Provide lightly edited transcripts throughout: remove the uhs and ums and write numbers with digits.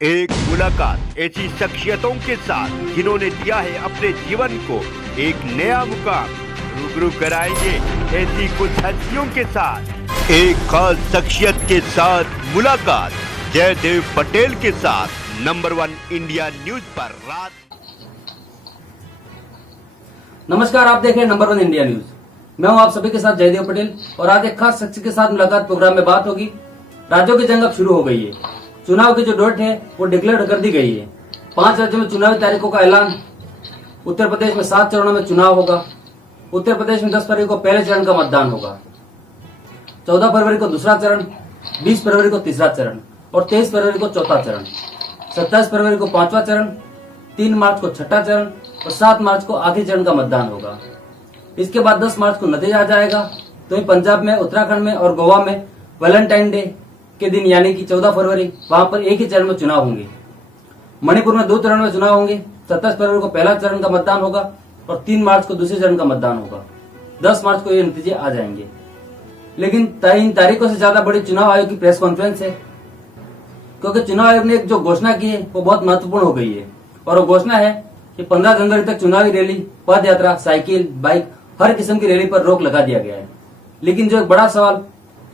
एक मुलाकात ऐसी शख्सियतों के साथ जिन्होंने दिया है अपने जीवन को एक नया मुकाम। रूबरू कराएंगे ऐसी कुछ हस्तियों के साथ एक खास शख्सियत के साथ मुलाकात जयदेव पटेल के साथ नंबर 1 इंडिया न्यूज पर रात। नमस्कार, आप देख रहे हैं नंबर 1 इंडिया न्यूज। मैं हूं आप सभी के साथ जयदेव पटेल और आज एक खास शख्स के साथ मुलाकात प्रोग्राम में बात होगी। राज्यों की जंग अब शुरू हो गई है। चुनाव की जो डेट है वो डिक्लेयर कर दी गई है। 5 राज्यों में चुनावी तारीखों का ऐलान। उत्तर प्रदेश में 7 चरणों में चुनाव होगा। उत्तर प्रदेश में 10 फरवरी को पहले चरण का मतदान होगा, 14 फरवरी को दूसरा चरण, 20 फरवरी को तीसरा चरण और 23 फरवरी को चौथा चरण, 27 फरवरी को 5वां चरण, 3 मार्च को 6ठा चरण और 7 मार्च को आखिरी चरण का मतदान होगा। इसके बाद 10 मार्च को नतीजा आ जाएगा। तो वहीं पंजाब में, उत्तराखंड में और गोवा में वैलेंटाइन डे के दिन यानी कि 14 फरवरी वहां पर एक ही चरण में चुनाव होंगे। मणिपुर में 2 चरण में चुनाव होंगे। 27 फरवरी को पहला चरण का मतदान होगा और 3 मार्च को दूसरे चरण का मतदान होगा। 10 मार्च को ये नतीजे आ जाएंगे। लेकिन इन तारीखों से ज्यादा बड़ी चुनाव आयोग की प्रेस कॉन्फ्रेंस है, क्योंकि चुनाव आयोग ने एक जो घोषणा की है वो बहुत महत्वपूर्ण हो गई है। और वो घोषणा है कि 15 जनवरी तक चुनावी रैली, पद यात्रा, साइकिल, बाइक, हर किस्म की रैली पर रोक लगा दिया गया है। लेकिन जो एक बड़ा सवाल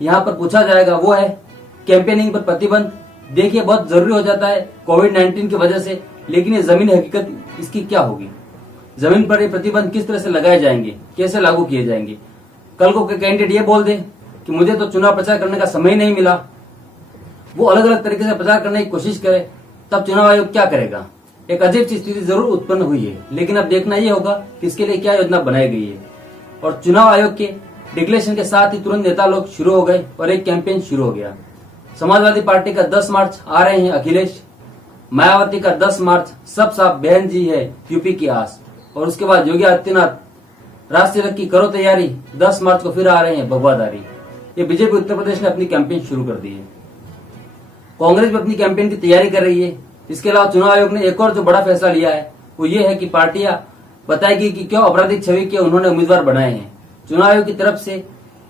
यहाँ पर पूछा जाएगा वो है कैंपेनिंग पर प्रतिबंध। देखिए, बहुत जरूरी हो जाता है कोविड-19 की वजह से, लेकिन ये जमीनी हकीकत इसकी क्या होगी? जमीन पर ये प्रतिबंध किस तरह से लगाए जाएंगे, कैसे लागू किए जाएंगे? कल को कैंडिडेट ये बोल दे कि मुझे तो चुनाव प्रचार करने का समय नहीं मिला, वो अलग अलग तरीके से प्रचार करने की कोशिश करे, तब चुनाव आयोग क्या करेगा? एक अजीब सी स्थिति जरूर उत्पन्न हुई है। लेकिन अब देखना ये होगा कि इसके लिए क्या योजना बनाई गई है। और चुनाव आयोग के डिक्लेरेशन के साथ ही तुरंत नेता लोग शुरू हो गए और एक कैंपेन शुरू हो गया। समाजवादी पार्टी का 10 मार्च आ रहे हैं अखिलेश, मायावती का 10 मार्च सब साफ बहन जी है यूपी की आस, और उसके बाद योगी आदित्यनाथ राष्ट्रीय की करो तैयारी, 10 मार्च को फिर आ रहे हैं भगवादारी। ये बीजेपी उत्तर प्रदेश ने अपनी कैंपेन शुरू कर दी है। कांग्रेस भी अपनी कैंपेन की तैयारी कर रही है। इसके अलावा चुनाव आयोग ने एक और जो बड़ा फैसला लिया है वो ये है कि पार्टियां बताएगी कि क्यों आपराधिक छवि के उन्होंने उम्मीदवार बनाए हैं। चुनाव आयोग की तरफ से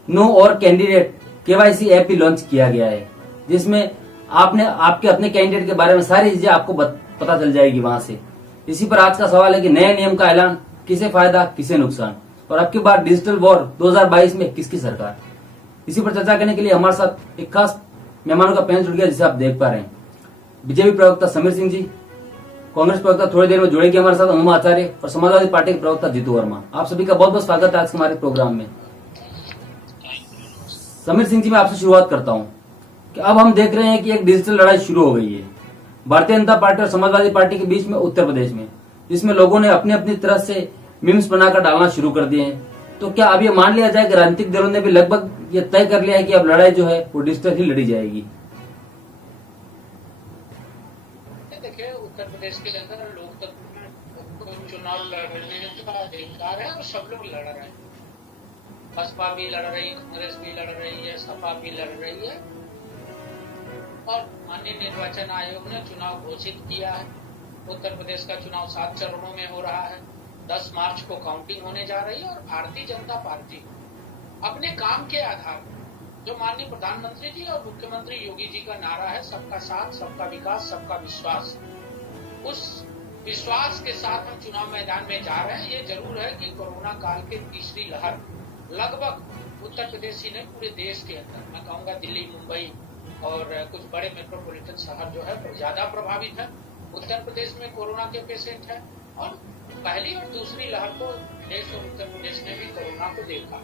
नो और कैंडिडेट KYC ऐप भी लॉन्च किया गया है, जिसमें आपके अपने कैंडिडेट के बारे में सारी चीजें आपको पता चल जाएगी वहां से। इसी पर आज का सवाल है कि नए नियम का ऐलान, किसे फायदा किसे नुकसान, और अब की बार डिजिटल वॉर 2022 में किसकी सरकार? इसी पर चर्चा करने के लिए हमारे साथ एक खास मेहमानों का पैनल जुड़ गया, जिसे आप देख पा रहे हैं। बीजेपी प्रवक्ता समीर सिंह जी, कांग्रेस प्रवक्ता थोड़ी देर में जुड़ेगी हमारे साथ अनुमा आचार्य, और समाजवादी पार्टी के प्रवक्ता जीतू वर्मा। आप सभी का बहुत बहुत स्वागत है आज के हमारे प्रोग्राम में। समीर सिंह जी, मैं आपसे शुरुआत करता हूं कि अब हम देख रहे हैं कि एक डिजिटल लड़ाई शुरू हो गई है भारतीय जनता पार्टी और समाजवादी पार्टी के बीच में उत्तर प्रदेश में, जिसमें लोगों ने अपनी अपनी तरह से मीम्स बनाकर डालना शुरू कर दिए हैं। तो क्या अब ये मान लिया जाए कि राजनीतिक दलों ने भी लगभग ये तय कर लिया है कि अब लड़ाई जो है वो डिजिटल ही लड़ी जाएगी? देखिए, उत्तर प्रदेश के अंदर लोकतंत्र में चुनाव लड़ने का अधिकार है और सब लोग लड़ रहे हैं। बसपा भी लड़ रही है, कांग्रेस भी लड़ रही है, सपा भी लड़ रही है, और माननीय निर्वाचन आयोग ने चुनाव घोषित किया है। उत्तर प्रदेश का चुनाव 7 चरणों में हो रहा है। 10 मार्च को काउंटिंग होने जा रही है और भारतीय जनता पार्टी अपने काम के आधार पर, जो माननीय प्रधानमंत्री जी और मुख्यमंत्री योगी जी का नारा है, सबका साथ, सबका विकास, सबका विश्वास, उस विश्वास के साथ हम चुनाव मैदान में जा रहे हैं। ये जरूर है कि कोरोना काल के तीसरी लहर लगभग उत्तर प्रदेश ही नहीं पूरे देश के अंदर, मैं कहूँगा दिल्ली, मुंबई और कुछ बड़े मेट्रोपॉलिटन शहर जो है ज्यादा प्रभावित है। उत्तर प्रदेश में कोरोना के पेशेंट है और पहली और दूसरी लहर को देश और उत्तर प्रदेश ने भी कोरोना को देखा।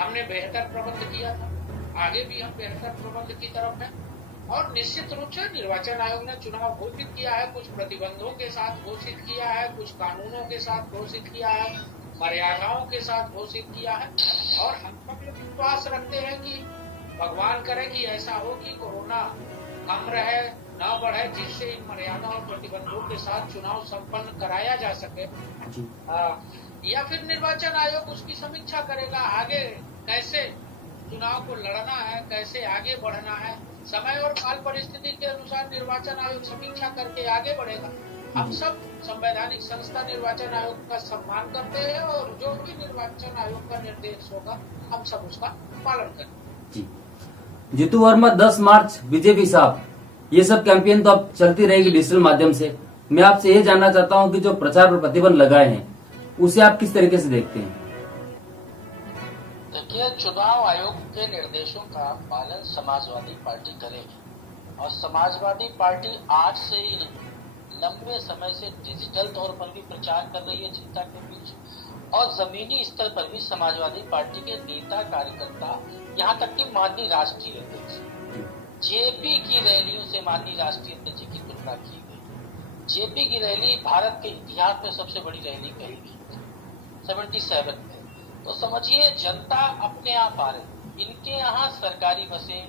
हमने बेहतर प्रबंध किया था, आगे भी हम बेहतर प्रबंध की तरफ है। और निश्चित रूप से निर्वाचन आयोग ने चुनाव घोषित किया है, कुछ प्रतिबंधों के साथ घोषित किया है, कुछ कानूनों के साथ घोषित किया है, मर्यादाओं के साथ घोषित किया है। और हम सब लोग विश्वास रखते हैं कि भगवान करे कि ऐसा हो कि कोरोना कम रहे, न बढ़े, जिससे इन मर्यादा और प्रतिबंधों के साथ चुनाव संपन्न कराया जा सके। या फिर निर्वाचन आयोग उसकी समीक्षा करेगा, आगे कैसे चुनाव को लड़ना है, कैसे आगे बढ़ना है। समय और काल परिस्थिति के अनुसार निर्वाचन आयोग समीक्षा करके आगे बढ़ेगा। हम सब संवैधानिक संस्था निर्वाचन आयोग का सम्मान करते हैं और जो भी निर्वाचन आयोग का निर्देश होगा हम सब उसका पालन करेंगे। जीतू वर्मा, 10 मार्च बीजेपी साहब, ये सब कैंपेन तो अब चलती रहेगी डिजिटल माध्यम से। मैं आपसे ये जानना चाहता हूँ कि जो प्रचार पर प्रतिबंध लगाए हैं उसे आप किस तरीके से देखते हैं? देखिए, चुनाव आयोग के निर्देशों का पालन समाजवादी पार्टी करेगी और समाजवादी पार्टी आज से ही नहीं, लंबे समय से डिजिटल तौर पर भी प्रचार कर रही है जनता के बीच, और जमीनी स्तर पर भी समाजवादी पार्टी के नेता कार्यकर्ता, यहाँ तक कि माननीय राष्ट्रीय अध्यक्ष जेपी की रैलियों से माननीय राष्ट्रीय अध्यक्ष की तुलना की गई। जेपी की रैली भारत के इतिहास में सबसे बड़ी रैली कही गई 77 में। तो समझिए, जनता अपने आप आ रही। इनके यहाँ सरकारी बसें,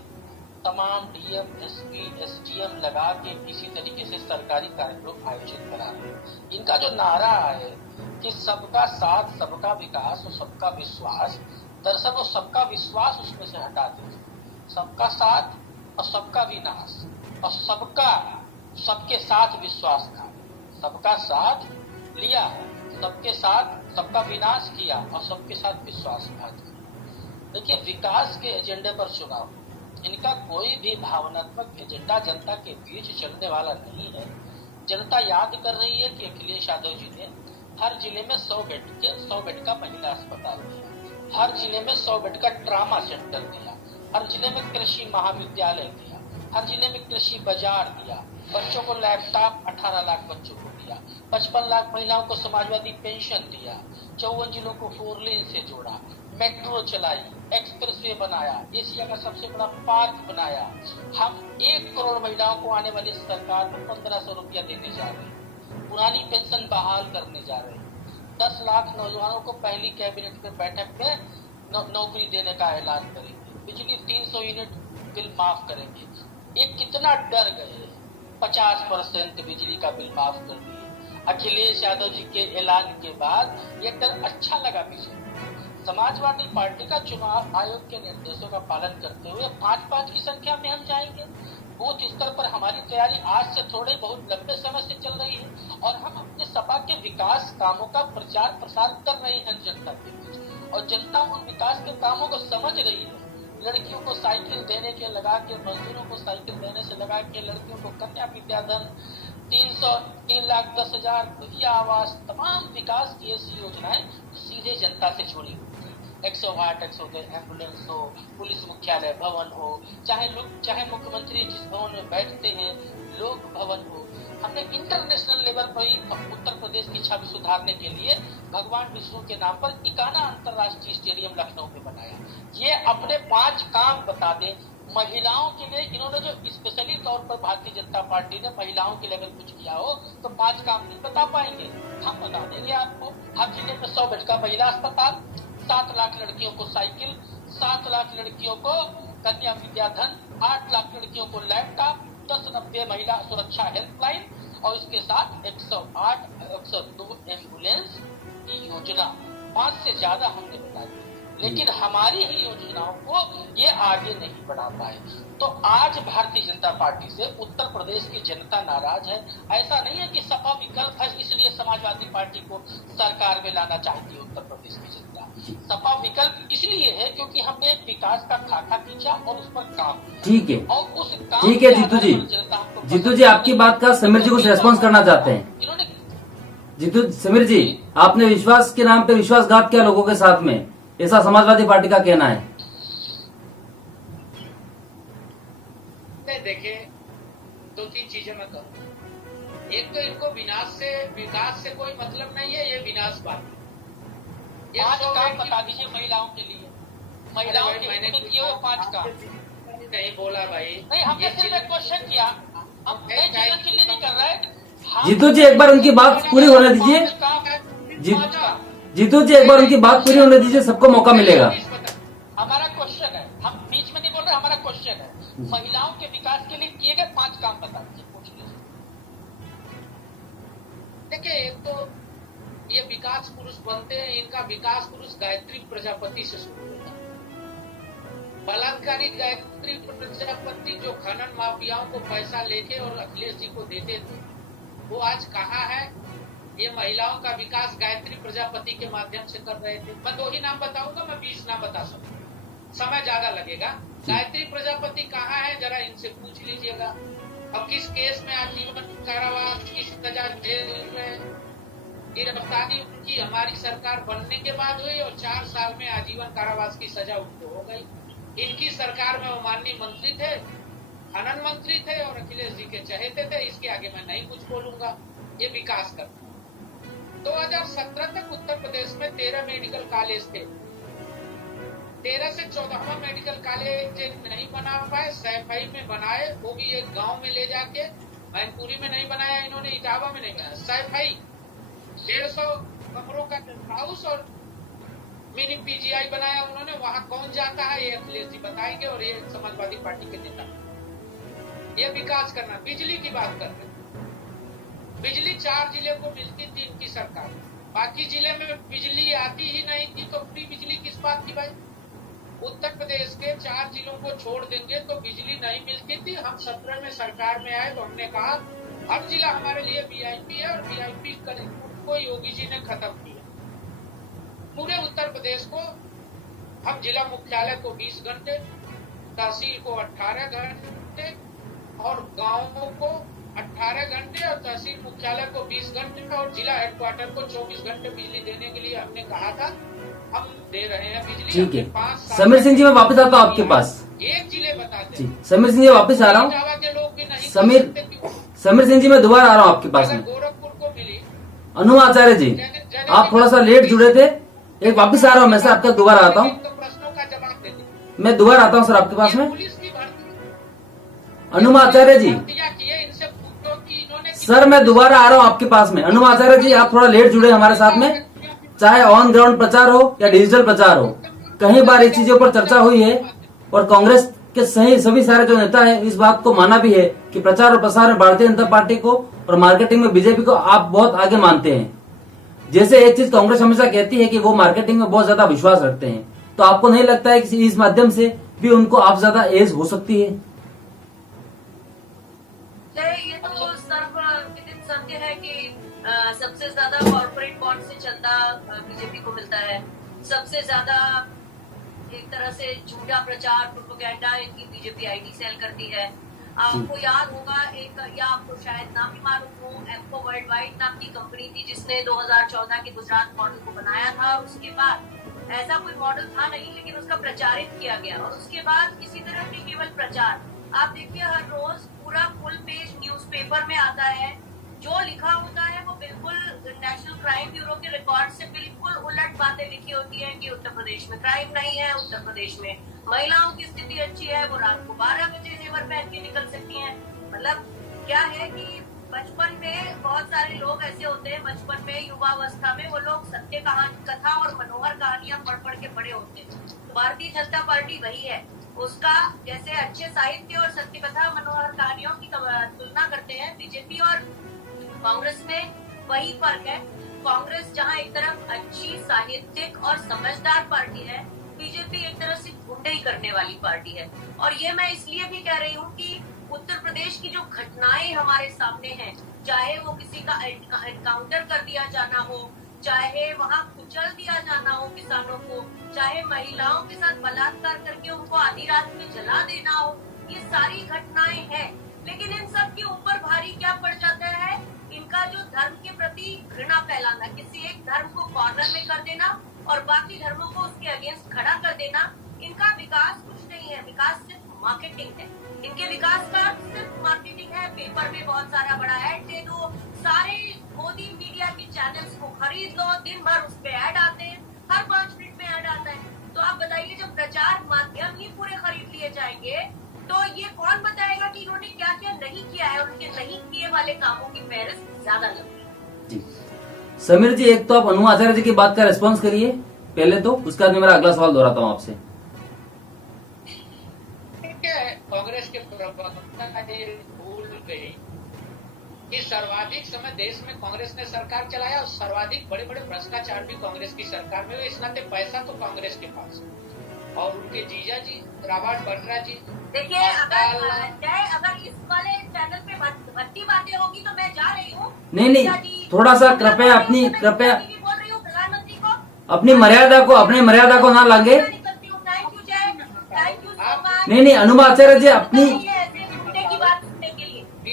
तमाम डीएम, एसपी, एसडीएम लगा के इसी तरीके से सरकारी कार्यक्रम आयोजित करा रहे हैं। इनका जो नारा है कि सबका साथ, सबका विकास और सबका विश्वास, दरअसल वो सबका विश्वास उसमें से हटा दीजिए। सबका साथ और सबका विनाश, और सबके साथ विश्वास था। सबका साथ लिया, सबके साथ सबका विनाश किया और सबके साथ विश्वासघात किया। देखिए, विकास के एजेंडे पर चुनाव, इनका कोई भी भावनात्मक एजेंडा जनता के बीच चलने वाला नहीं है। जनता याद कर रही है कि अखिलेश यादव जी ने हर जिले में 100 बेड का महिला अस्पताल दिया, हर जिले में 100 बेड का ट्रामा सेंटर दिया, हर जिले में कृषि महाविद्यालय दिया, हर जिले में कृषि बाजार दिया, बच्चों को लैपटॉप 18 लाख बच्चों को दिया, 55 लाख महिलाओं को समाजवादी पेंशन दिया, 54 जिलों को 4 लेन से जोड़ा, मेट्रो चलाई, एक्सप्रेसवे बनाया, एशिया का सबसे बड़ा पार्क बनाया। हम 1 करोड़ महिलाओं को आने वाली सरकार में 1500 रुपया देने जा रहे हैं, पुरानी पेंशन बहाल करने जा रहे हैं, 10 लाख नौजवानों को पहली कैबिनेट में बैठक में नौकरी देने का ऐलान करेंगे, बिजली 300 यूनिट बिल माफ करेंगे। ये कितना डर गए, 50% बिजली का बिल माफ कर दिए। अखिलेश यादव जी के ऐलान के बाद ये डर अच्छा लगा पीछे। समाजवादी पार्टी का चुनाव आयोग के निर्देशों का पालन करते हुए 5-5 की संख्या में हम जाएंगे। बूथ स्तर पर हमारी तैयारी आज से थोड़े बहुत लंबे समय से चल रही है और हम अपने सपा के विकास कामों का प्रचार प्रसार कर रहे हैं जनता के बीच, और जनता उन विकास के कामों को समझ रही है। लड़कियों को साइकिल देने के लगा के, मजदूरों को साइकिल देने से लगा के, लड़कियों को कन्या विद्याधन, 3,10,000 भैया आवास, तमाम विकास की ऐसी योजनाएं सीधे जनता से जुड़ी हुई। 108, 102 एम्बुलेंस हो, पुलिस मुख्यालय भवन हो, चाहे मुख्यमंत्री जिस भवन में बैठते हैं लोक भवन हो। हमने इंटरनेशनल लेवल पर ही उत्तर प्रदेश की छवि सुधारने के लिए भगवान विष्णु के नाम पर इकाना अंतर्राष्ट्रीय स्टेडियम लखनऊ में बनाया। ये अपने 5 काम बता दें महिलाओं के लिए। इन्होंने जो स्पेशली तौर पर भारतीय जनता पार्टी ने महिलाओं के लिए अगर कुछ किया हो तो 5 काम नहीं बता पाएंगे, हम बता देंगे आपको। हर जिले में 100 बेड का महिला अस्पताल, 7 लाख लड़कियों को साइकिल, 7 लाख लड़कियों को कन्या विद्याधन, 8 लाख लड़कियों को लैपटॉप, 1090 महिला सुरक्षा हेल्पलाइन, और इसके साथ 108, 102 एम्बुलेंस की योजना। 5 से ज्यादा हमने बता दी, लेकिन हमारी ही योजनाओं को ये आगे नहीं बढ़ा पाए। तो आज भारतीय जनता पार्टी से उत्तर प्रदेश की जनता नाराज है। ऐसा नहीं है कि सपा विकल्प है इसलिए समाजवादी पार्टी को सरकार में लाना चाहती है उत्तर प्रदेश की जनता। सपा विकल्प इसलिए है क्योंकि हमने विकास का खाका खींचा और उस पर काम किया। ठीक है, और उस काम ठीक है जीतू जी आपकी बात का समीर जी कुछ रेस्पॉन्स करना चाहते हैं। इन्होंने जीतू समीर जी, आपने विश्वास के नाम पे विश्वासघात किया लोगों के साथ में, ऐसा समाजवादी पार्टी का कहना है। देखिए, 2-3 चीजें मैं कहूँ। एक तो इनको विकास से कोई मतलब नहीं है, ये विनाशवादी। 5 काम बता दीजिए महिलाओं के लिए, महिलाओं के लिए किए हुए 5 काम। नहीं बोला भाई, नहीं हमने सिर्फ एक क्वेश्चन किया, हम नए चीजों के लिए नहीं कर रहे। जीतू जी एक बार उनकी बात पूरी होने दीजिए। जीतू जी एक बार उनकी बात पूरी होने दीजिए, सबको मौका मिलेगा। हमारा क्वेश्चन है, हम बीच में नहीं बोल रहे, हमारा क्वेश्चन है महिलाओं के विकास के लिए किए गए 5 काम बता दीजिए, पूछ लीजिए। देखिए, एक तो ये विकास पुरुष बनते हैं, इनका विकास पुरुष गायत्री प्रजापति से शुरू होता है। बलात्कारी गायत्री प्रजापति जो खनन माफियाओं को पैसा लेके और अखिलेश जी को देते थे, वो आज कहाँ है? ये महिलाओं का विकास गायत्री प्रजापति के माध्यम से कर रहे थे। मैं 2 ही नाम बताऊंगा, मैं 20 नाम बता सकूंगा, समय ज्यादा लगेगा। गायत्री प्रजापति कहाँ है जरा इनसे पूछ लीजिएगा। अब किस केस में आजीवन कारावास की सजा झेल रहे हैं। गिरफ्तारी उनकी हमारी सरकार बनने के बाद हुई और 4 साल में आजीवन कारावास की सजा उनको हो गई। इनकी सरकार में वो माननीय मंत्री थे, खनन मंत्री थे और अखिलेश जी के चहेते थे। इसके आगे मैं नहीं कुछ बोलूंगा। ये विकास करता। 2017 तक उत्तर प्रदेश में 13 मेडिकल कॉलेज थे। 13 से 14वां मेडिकल कॉलेज नहीं बना पाए, सैफई में बनाए, वो भी एक गांव में ले जाके। मैनपुरी में नहीं बनाया इन्होंने, इटावा में नहीं बनाया, सैफई 150 कमरों का हाउस और मिनी पीजीआई बनाया उन्होंने। वहां कौन जाता है ये अखिलेश जी बताएंगे और ये समाजवादी पार्टी के नेता। ये विकास करना। बिजली की बात कर रहे हैं। बिजली 4 जिले को मिलती थी इनकी सरकार, बाकी जिले में बिजली आती ही नहीं थी, तो फ्री बिजली किस बात की भाई। उत्तर प्रदेश के 4 जिलों को छोड़ देंगे तो बिजली नहीं मिलती थी। हम 17 में सरकार में आए तो हमने कहा हर जिला हमारे लिए वीआईपी है और वीआईपी को योगी जी ने खत्म किया। पूरे उत्तर प्रदेश को हम जिला मुख्यालय को 20 घंटे, तहसील को 18 घंटे और गांवों को 18 घंटे और तहसील मुख्यालय को 20 घंटे और जिला हेडक्वार्टर को 24 घंटे बिजली देने के लिए हमने कहा था। हम दे रहे हैं बिजली। ठीक है समीर सिंह जी, मैं वापस आता हूँ आपके पास। एक जिले बताते हैं। समीर सिंह जी वापस आ रहा हूँ। के लोग भी नहीं समीर सिंह जी मैं दोबारा आ रहा हूँ आपके पास में। गोरखपुर को मिली अनु आचार्य जी, आप थोड़ा सा लेट जुड़े थे। एक वापस आ रहा हूँ मैं सर, आप तक दोबारा आता हूँ। तो प्रश्नों का जवाब देते। मैं दोबारा आता हूँ सर आपके पास में। पुलिस की भर्ती अनु आचार्य जी किए, इनसे पूछो कि इन्होंने सर, मैं दोबारा आ रहा हूँ आपके पास में। अनु आचार्य जी, आप थोड़ा लेट जुड़े हमारे साथ में। चाहे ऑन ग्राउंड प्रचार हो या डिजिटल प्रचार हो, कई बार इस चीजों पर चर्चा हुई है और कांग्रेस के सभी सारे जो नेता है इस बात को माना भी है कि प्रचार और प्रसार में भारतीय जनता पार्टी को और मार्केटिंग में बीजेपी को आप बहुत आगे मानते हैं। जैसे एक चीज कांग्रेस हमेशा कहती है कि वो मार्केटिंग में बहुत ज्यादा विश्वास रखते हैं, तो आपको नहीं लगता है कि इस माध्यम से भी उनको आप ज्यादा एज हो सकती है? ये तो सर्वविदित सत्य है कि सबसे ज्यादा कॉर्पोरेट बॉन्ड से चंदा बीजेपी को मिलता है। सबसे ज्यादा एक तरह से झूठा प्रचार प्रोपेगेंडा इनकी बीजेपी आईटी सेल करती है। आपको याद होगा एक, या आपको शायद नाम भी मालूम हो, एम्को वर्ल्ड वाइड नाम की कंपनी थी जिसने 2014 के गुजरात मॉडल को बनाया था। उसके बाद ऐसा कोई मॉडल था नहीं, लेकिन उसका प्रचारित किया गया और उसके बाद इसी तरह के केवल प्रचार। आप देखिए हर रोज पूरा फुल पेज न्यूज़पेपर में आता है, जो लिखा होता है वो बिल्कुल नेशनल क्राइम ब्यूरो के रिकॉर्ड से बिल्कुल उलट बातें लिखी होती हैं कि उत्तर प्रदेश में क्राइम नहीं है, उत्तर प्रदेश में महिलाओं की स्थिति अच्छी है, वो रात को 12 बजे जेवर पहन के निकल सकती हैं। मतलब क्या है कि बचपन में बहुत सारे लोग ऐसे होते हैं, बचपन में युवावस्था में वो लोग सत्य कथा और मनोहर कहानियां पढ़ पढ़ के बड़े होते हैं। तो भारतीय जनता पार्टी वही है, उसका जैसे अच्छे साहित्य और सत्य कथा मनोहर कहानियों की तुलना करते हैं बीजेपी और कांग्रेस में, वही फर्क है। कांग्रेस जहां एक तरफ अच्छी साहित्यिक और समझदार पार्टी है, बीजेपी एक तरह से गुंडई करने वाली पार्टी है। और ये मैं इसलिए भी कह रही हूँ कि उत्तर प्रदेश की जो घटनाएं हमारे सामने हैं, चाहे वो किसी का एनकाउंटर कर दिया जाना हो, चाहे वहाँ कुचल दिया जाना हो किसानों को, चाहे महिलाओं के साथ बलात्कार करके उनको आधी रात में जला देना हो, ये सारी घटनाएं हैं। लेकिन इन सब के ऊपर भारी क्या पड़ जाता है, इनका जो धर्म के प्रति घृणा फैलाना, किसी एक धर्म को कॉर्नर में कर देना और बाकी धर्मों को उसके अगेंस्ट खड़ा कर देना। इनका विकास कुछ नहीं है, विकास सिर्फ मार्केटिंग है। इनके विकास का सिर्फ मार्केटिंग है। पेपर में बहुत सारा बड़ा ऐड दे दो, सारे मोदी मीडिया के चैनल्स को खरीद लो, दिन भर उस पे ऐड आते हैं, हर 5 मिनट में ऐड आता है। तो आप बताइए जब प्रचार माध्यम ही पूरे खरीद लिए जाएंगे तो ये कौन बताएगा कि इन्होंने क्या क्या नहीं किया है। उनके नहीं किए वाले कामों की फहरिस्त ज्यादा लंबी है। समीर जी, एक तो आप अनु आचार्य जी की बात का रिस्पॉन्स करिए पहले, तो उसके बाद मैं मेरा अगला सवाल दोहराता हूँ आपसे। कांग्रेस के प्रवक्ता ये भूल गई कि सर्वाधिक समय देश में कांग्रेस ने सरकार चलाया और सर्वाधिक बड़े बड़े भ्रष्टाचार भी कांग्रेस की सरकार में हुए। इस नाते पैसा तो कांग्रेस के पास और उनके जीजा जी रावत बड्रा जी। देखिए अगर इस वाले चैनल पे भट्टी बातें होगी तो मैं जा रही हूँ। नहीं, थोड़ा सा कृपया बोल रही हूँ प्रधानमंत्री को अपनी मर्यादा को ना लांगे। नहीं, अनु आचार्य जी अपनी की बात सुनने के लिए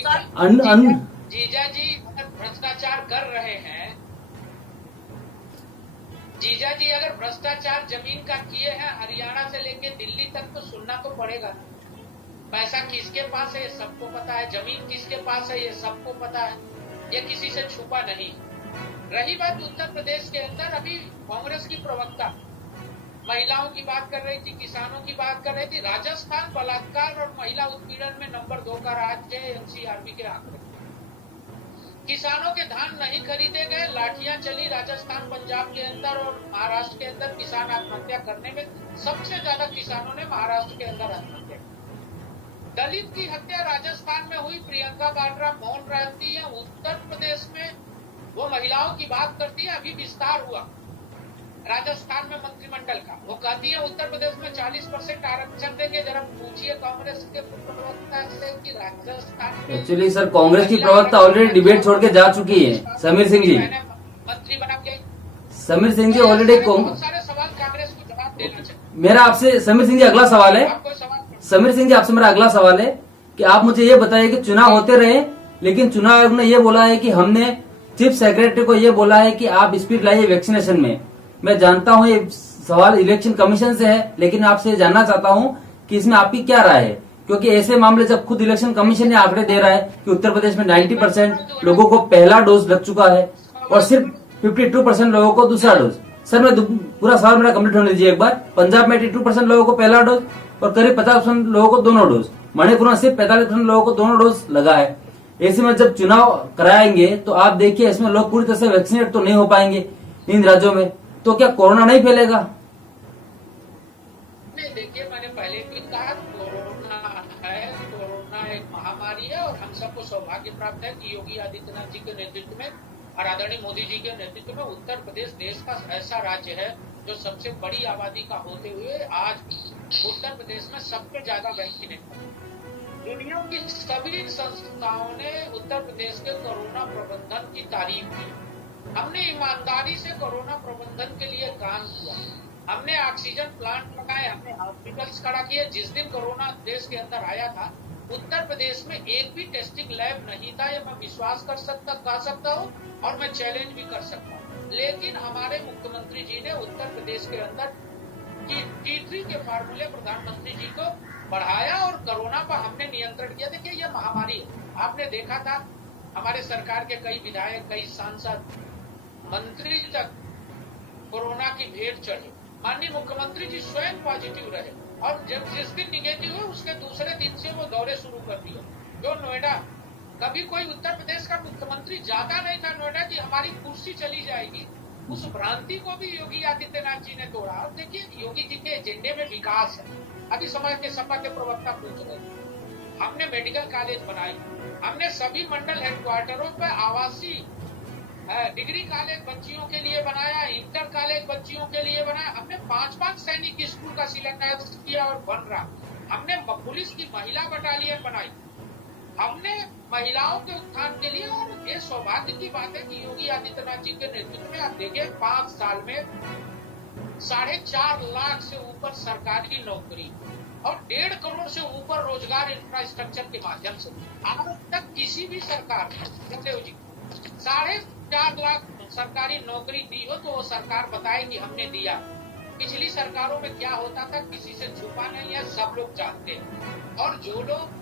जीजा जी अगर भ्रष्टाचार कर रहे हैं, जीजा जी अगर भ्रष्टाचार जमीन का किए हैं हरियाणा से लेके दिल्ली तक, तो सुनना तो पड़ेगा। पैसा किसके पास है ये सबको पता है, जमीन किसके पास है ये सबको पता है, ये किसी से छुपा नहीं। रही बात उत्तर प्रदेश के अंदर, अभी कांग्रेस की प्रवक्ता महिलाओं की बात कर रही थी, किसानों की बात कर रही थी। राजस्थान बलात्कार और महिला उत्पीड़न में नंबर 2 का राज्य है एनसीआरबी के आंकड़े। किसानों के धान नहीं खरीदे गए, लाठियां चली राजस्थान पंजाब के अंदर और महाराष्ट्र के अंदर। किसान आत्महत्या करने में सबसे ज्यादा किसानों ने महाराष्ट्र के अंदर आत्महत्या की। दलित की हत्या राजस्थान में हुई, प्रियंका वाड्रा मौन रहती है। उत्तर प्रदेश में वो महिलाओं की बात करती है। अभी विस्तार हुआ राजस्थान में मंत्रिमंडल का, वो कहती है उत्तर प्रदेश में 40% आरक्षण देंगे। जरा पूछिए कांग्रेस के प्रवक्ता से कि राजस्थान में एक्चुअली सर कांग्रेस की प्रवक्ता ऑलरेडी डिबेट छोड़ के जा चुकी है, समीर सिंह जी। मंत्री बना के समीर सिंह जी ऑलरेडी बहुत सारे सवाल कांग्रेस को जवाब देना चाहिए। मेरा आपसे समीर सिंह जी अगला सवाल है, आपको सवाल समीर सिंह जी आपसे मेरा अगला सवाल है कि आप मुझे ये बताइए कि चुनाव होते रहे, लेकिन चुनाव आयोग ने ये बोला है कि हमने चीफ सेक्रेटरी को ये बोला है कि आप स्पीड लाइए वैक्सीनेशन में। मैं जानता हूँ ये सवाल इलेक्शन कमीशन से है, लेकिन आपसे जानना चाहता हूँ कि इसमें आपकी क्या राय है, क्योंकि ऐसे मामले जब खुद इलेक्शन कमीशन ने आंकड़े दे रहा है कि उत्तर प्रदेश में 90% लोगों को पहला डोज लग चुका है और सिर्फ 52% लोगों को दूसरा डोज। सर मैं पूरा सवाल मेरा कंप्लीट होने दीजिए एक बार। पंजाब में 82% लोगों को पहला डोज और करीब 50% लोगों को दोनों डोज। मणिपुर में सिर्फ 45% लोगों को दोनों डोज लगा है। ऐसे में जब चुनाव कराएंगे तो आप देखिए इसमें लोग पूरी तरह से वैक्सीनेट तो नहीं हो पाएंगे इन राज्यों में, तो क्या कोरोना नहीं फैलेगा? नहीं, देखिए मैंने पहले भी कहा कोरोना है, कोरोना एक महामारी है और हम सबको सौभाग्य प्राप्त है कि योगी आदित्यनाथ जी के नेतृत्व में और आदरणीय मोदी जी के नेतृत्व में उत्तर प्रदेश देश का ऐसा राज्य है जो सबसे बड़ी आबादी का होते हुए आज उत्तर प्रदेश में सबसे ज्यादा वैक्सीनेट है। दुनिया की सभी संस्थाओं ने उत्तर प्रदेश के कोरोना प्रबंधन की तारीफ की। हमने ईमानदारी से कोरोना प्रबंधन के लिए काम किया। हमने ऑक्सीजन प्लांट लगाए, हमने हॉस्पिटल्स खड़ा किए। जिस दिन कोरोना देश के अंदर आया था उत्तर प्रदेश में एक भी टेस्टिंग लैब नहीं था। ये मैं विश्वास कह सकता हूँ और मैं चैलेंज भी कर सकता हूँ। लेकिन हमारे मुख्यमंत्री जी ने उत्तर प्रदेश के अंदर T3 के फार्मूले प्रधानमंत्री जी को बढ़ाया और कोरोना पर हमने नियंत्रण किया। देखिए ये महामारी है, आपने देखा था हमारे सरकार के कई विधायक, कई सांसद, मंत्री तक कोरोना की भेंट चढ़े। माननीय मुख्यमंत्री जी स्वयं पॉजिटिव रहे और जब जिस दिन निगेटिव हुए उसके दूसरे दिन से वो दौरे शुरू कर दिए। जो नोएडा, कभी कोई उत्तर प्रदेश का मुख्यमंत्री जाता नहीं था नोएडा कि हमारी कुर्सी चली जाएगी। उस भ्रांति को भी योगी आदित्यनाथ जी ने तोड़ा। और देखिए योगी जी के एजेंडे में विकास है। अभी समाज के सपा के प्रवक्ता पूछ रहे थे, हमने मेडिकल कॉलेज बनाई, हमने सभी मंडल हेडक्वार्टरों पर आवासीय डिग्री कॉलेज बच्चियों के लिए बनाया, इंटर कॉलेज बच्चियों के लिए बनाया। हमने 5-5 सैनिक स्कूल का शिलान्यास किया और बन रहा। हमने पुलिस की महिला बटालियन बनाई। हमने महिलाओं के उत्थान के लिए, और ये सौभाग्य की बात है कि योगी आदित्यनाथ जी के नेतृत्व में आप देखिए 5 साल में 4.5 लाख से ऊपर सरकारी नौकरी और 1.5 करोड़ से ऊपर रोजगार इंफ्रास्ट्रक्चर के माध्यम से आज तक किसी भी सरकार ने 4.5 लाख सरकारी नौकरी दी हो तो वो सरकार बताए कि हमने दिया। पिछली सरकारों में क्या होता था किसी से छुपा नहीं है, सब लोग जानते हैं। और जो लोग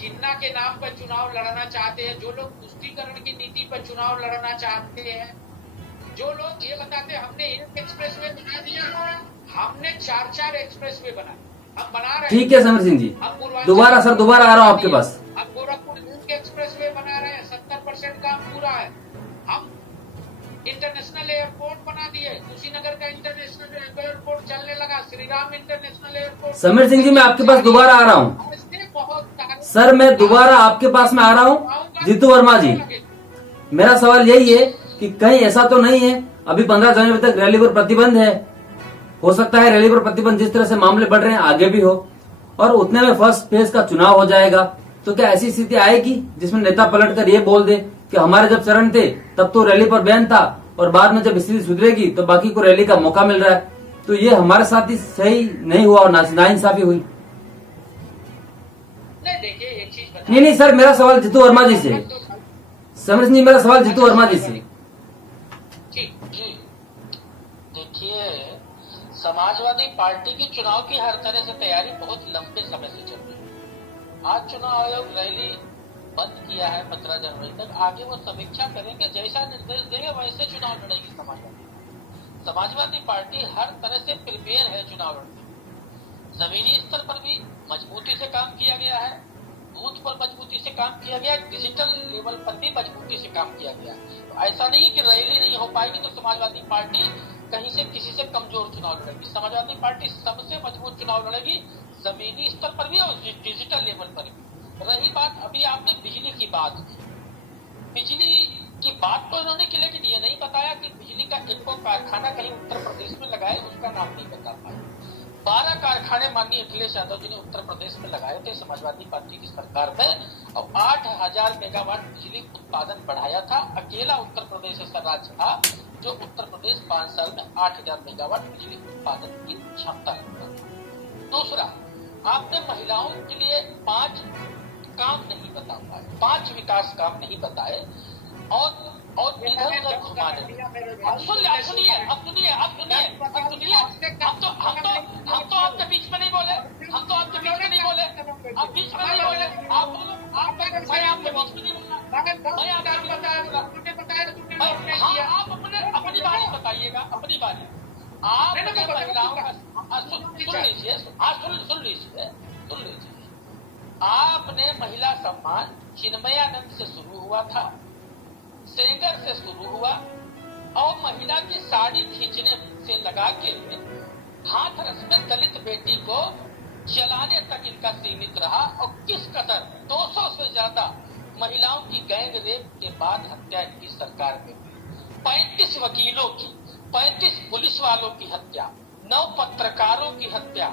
जिन्ना के नाम पर चुनाव लड़ना चाहते हैं, जो लोग तुष्टीकरण की नीति पर चुनाव लड़ना चाहते हैं, जो लोग ये बताते हैं हमने एक एक्सप्रेसवे बना दिया, हमने 4 एक्सप्रेसवे बनाए, हम बना रहे हैं। ठीक है समीर सिंह जी, दोबारा आ रहा हूँ आपके पास। हम गोरखपुर एक्सप्रेसवे बना रहे हैं, 70% काम पूरा है। हम इंटरनेशनल एयरपोर्ट बना दिए, कुशीनगर का इंटरनेशनल एयरपोर्ट चलने लगा, श्री राम इंटरनेशनल एयरपोर्ट। समीर सिंह जी मैं आपके पास दोबारा आ रहा हूँ सर, मैं दोबारा आपके पास में आ रहा हूँ। जीतू वर्मा जी, मेरा सवाल यही है कि कहीं ऐसा तो नहीं है अभी 15 जनवरी तक रैली पर प्रतिबंध है, हो सकता है रैली पर प्रतिबंध जिस तरह से मामले बढ़ रहे हैं आगे भी हो, और उतने में फर्स्ट फेज का चुनाव हो जाएगा, तो क्या ऐसी स्थिति आएगी जिसमें नेता पलट कर ये बोल दे कि हमारे जब चरण थे तब तो रैली पर बैन था और बाद में जब स्थिति सुधरेगी तो बाकी को रैली का मौका मिल रहा है, तो ये हमारे साथ ही सही नहीं हुआ और नाइंसाफी हुई। नहीं देखिए एक चीज नहीं सर, मेरा सवाल जीतू वर्मा जी से। समीर सिंह जी, मेरा सवाल जीतू वर्मा जी से। जी देखिए, समाजवादी पार्टी की चुनाव की हर तरह से तैयारी बहुत लंबे समय से चल रही है। आज चुनाव आयोग रैली बंद किया है 15 जनवरी तक। आगे वो समीक्षा करेंगे, जैसा निर्देश देंगे वैसे चुनाव लड़ेगी समाजवादी पार्टी हर तरह से प्रिपेयर है चुनाव लड़ने। जमीनी स्तर पर भी मजबूती से काम किया गया है, बूथ पर मजबूती से काम किया गया, डिजिटल लेवल पर भी मजबूती से काम किया गया। तो ऐसा नहीं कि रैली नहीं हो पाएगी तो समाजवादी पार्टी कहीं से किसी से कमजोर चुनाव लड़ेगी। समाजवादी पार्टी सबसे मजबूत चुनाव लड़ेगी, जमीनी स्तर पर भी और डिजिटल लेवल पर भी। रही बात अभी आपने बिजली की बात की, बिजली की बात तो इन्होंने की, लेकिन ये नहीं बताया कि बिजली का एक कारखाना कहीं उत्तर प्रदेश में लगाए, उसका नाम नहीं बता पाया। 12 कारखाने माननीय अखिलेश यादव जी ने उत्तर प्रदेश में लगाए थे समाजवादी पार्टी की सरकार में, और 8000 मेगावाट बिजली उत्पादन बढ़ाया था। अकेला उत्तर प्रदेश ऐसा राज्य था जो उत्तर प्रदेश 5 साल में 8000 मेगावाट बिजली उत्पादन की क्षमता रखता था। दूसरा, आपने महिलाओं के लिए 5 काम नहीं बता पाए, 5 विकास काम नहीं बताए, और इधर उधर घुमाने। सुनिए, हम तो आपके बीच में नहीं बोले, आप बीच में नहीं बोले, मैं आपके बीच में नहीं बोला। आप अपनी बारी बताइएगा, अपनी बारी। आपने महिलाओं का सुन लीजिए, आपने महिला सम्मान चिन्मयानंद से शुरू हुआ था, सेंगर से शुरू हुआ, और महिला की साड़ी खींचने से लगा के हाथरस में दलित बेटी को जलाने तक इनका सीमित रहा। और किस कदर 200 से ज्यादा महिलाओं की गैंग रेप के बाद हत्या इनकी सरकार में हुई। 35 वकीलों की, 35 पुलिस वालों की हत्या, 9 पत्रकारों की हत्या,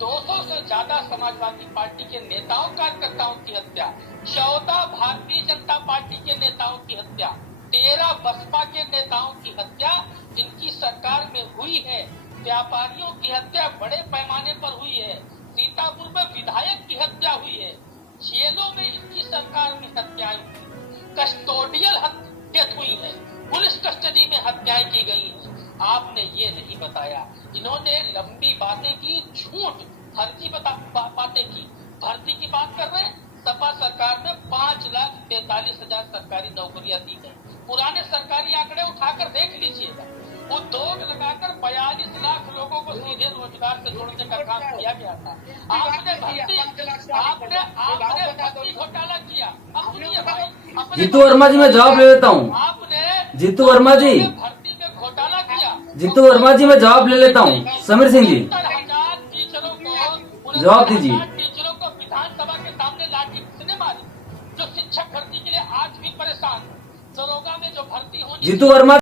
200 से ज्यादा समाजवादी पार्टी के नेताओं कार्यकर्ताओं की हत्या, 14 भारतीय जनता पार्टी के नेताओं की हत्या, 13 बसपा के नेताओं की हत्या इनकी सरकार में हुई है। व्यापारियों की हत्या बड़े पैमाने पर हुई है। सीतापुर में विधायक की हत्या हुई है। जेलों में इनकी सरकार में हत्याएं हुई, कस्टोडियल डेथ हुई है, पुलिस कस्टडी में हत्याएं की गई है। आपने ये नहीं बताया। इन्होंने लंबी बातें की, झूठ फर्जी बातें की। भर्ती की बात कर रहे हैं, सपा सरकार में 5,43,000 सरकारी नौकरियां दी गई। पुराने सरकारी आंकड़े उठाकर देख लीजिएगा, उद्योग लगाकर 42 लाख लोगों को सीधे रोजगार से जोड़ने का काम किया गया था। आपने भर्ती घोटाला किया। अब सुनिए भाई, जीतू वर्मा जी, मैं जवाब ले लेता हूँ। आपने जीतू वर्मा जी, भर्ती में घोटाला किया। जीतू वर्मा जी, मैं जवाब ले लेता हूँ। समीर सिंह जी, 70,000 टीचरों को, जवाब दीजिए। टीचरों को विधानसभा के सामने लाठी किसने मारी? जो शिक्षक भर्ती के लिए आज भी परेशान है। दरोगा में जो भर्ती होनी, जीतू वर्मा